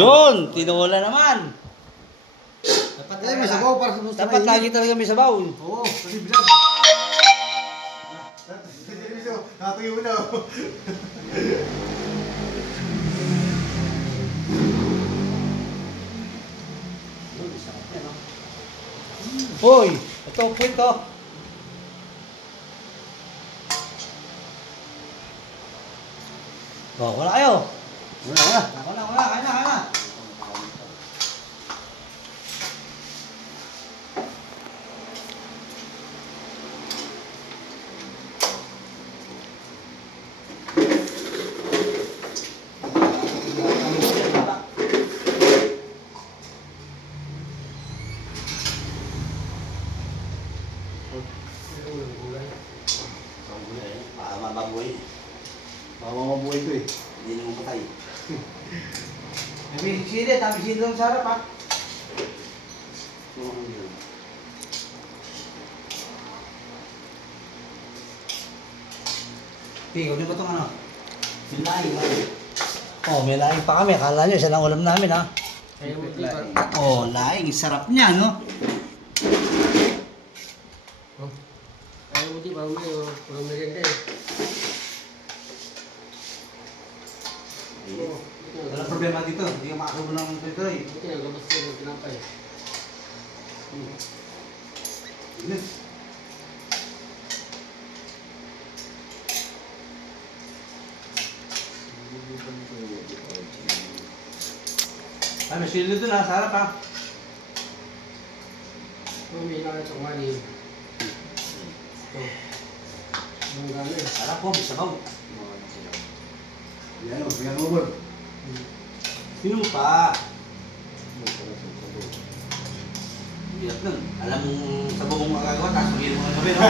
Yun, tinula naman. Dapat may sabaw para sa Dapat lagi talaga may sabaw. Oo, kasi bilang. Nakatuyo mo na. Hoy, ito, ito. Oh, wala kayo. Wala. Kain na. Mababoy. Mamabuhay ito eh. Hindi naman patay. May sili, tami sili lang sa harap ha. Pigo, di ba itong ano? Yung laing. Oh, may laing pa kami. Akala nyo, siya lang ulam namin ha. Kaya mo di ba? Oh, laing. Sarap niya, no? Kaya mo di ba? May merienda eh. Walang problema dito. Hindi ka makasubo ng dito eh. Buti nagabas ko ng tinampay. Ay, may sili doon ha. Sarap ha. May ilang itong mali. Ang gano'n eh. Sarap po, may sabaw. Yan o, yan over. Sino pa? Hirap nun. Alam mong sabaw mong magagawa, tapos magiging mo ng gabi, no?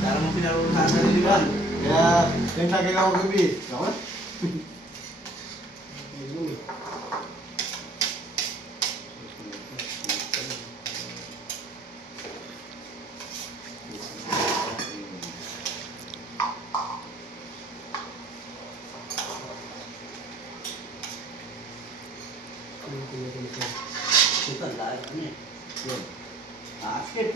Para mong pinarurusan sa sarili mo. Kaya, yung tagay ako gabi. Ako? Ito, ang dahil ano eh. Yun. Skip.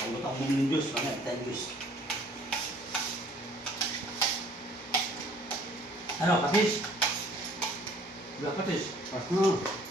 Ang butang mong yung juice, ano, ten juice. Ano, patis? Wala patis. Pas na.